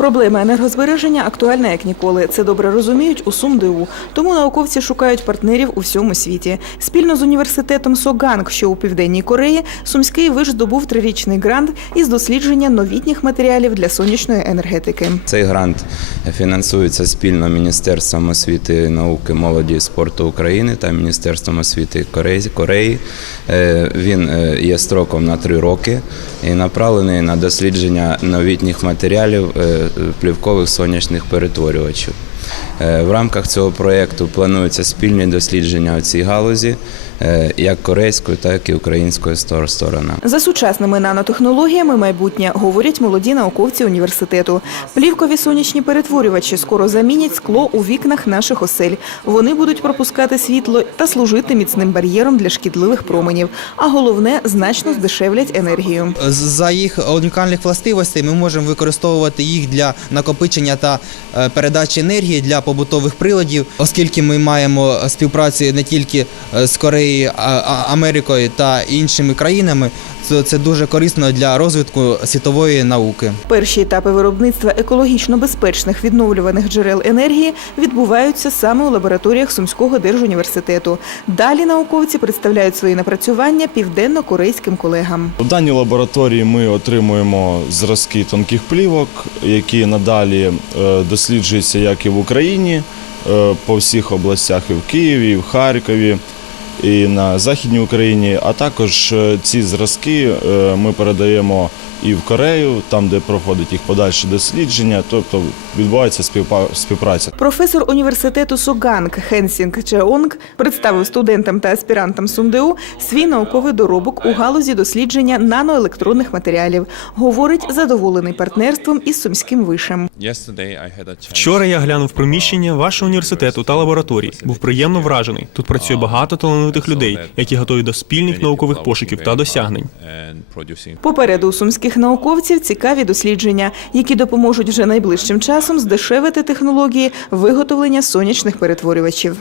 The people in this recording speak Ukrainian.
Проблема енергозбереження актуальна як ніколи. Це добре розуміють у СумДУ. Тому науковці шукають партнерів у всьому світі. Спільно з університетом Соганг, що у південній Кореї, сумський виш здобув трирічний грант із дослідження новітніх матеріалів для сонячної енергетики. Цей грант фінансується спільно Міністерством освіти, науки, молоді і спорту України та Міністерством освіти Кореї. Е, Він е, є строком на три роки і направлений на дослідження новітніх матеріалів е, плівкових сонячних перетворювачів. Е, В рамках цього проєкту плануються спільні дослідження у цій галузі, як корейською, так і українською стор- сторонами. За сучасними нанотехнологіями майбутнє говорять молоді науковці університету. Плівкові сонячні перетворювачі скоро замінять скло у вікнах наших осель. Вони будуть пропускати світло та служити міцним бар'єром для шкідливих променів. А головне, значно здешевлять енергію. За їх унікальних властивостей ми можемо використовувати їх для накопичення та е, передачі енергії для побутових приладів, оскільки ми маємо співпрацю не тільки е, з Кореєю, Америкою та іншими країнами. то Це дуже корисно для розвитку світової науки. Перші етапи виробництва екологічно безпечних відновлюваних джерел енергії відбуваються саме у лабораторіях Сумського держуніверситету. Далі науковці представляють свої напрацювання південно-корейським колегам. У даній лабораторії ми отримуємо зразки тонких плівок, які надалі е, досліджуються як і в Україні, е, по всіх областях, і в Києві, і в Харкові, і на Західній Україні. А також е, ці зразки е, ми передаємо і в Корею, там, де проходить їх подальше дослідження, тобто відбувається співпраця. Професор університету Соганг Хенсінг Чеонг представив студентам та аспірантам СумДУ свій науковий доробок у галузі дослідження наноелектронних матеріалів. Говорить, задоволений партнерством із сумським вишем. Вчора я глянув приміщення вашого університету та лабораторії. Був приємно вражений. Тут працює багато талановитих людей, які готові до спільних наукових пошуків та досягнень. Попереду у сумських науковців цікаві дослідження, які допоможуть вже найближчим часом здешевити технології виготовлення сонячних перетворювачів.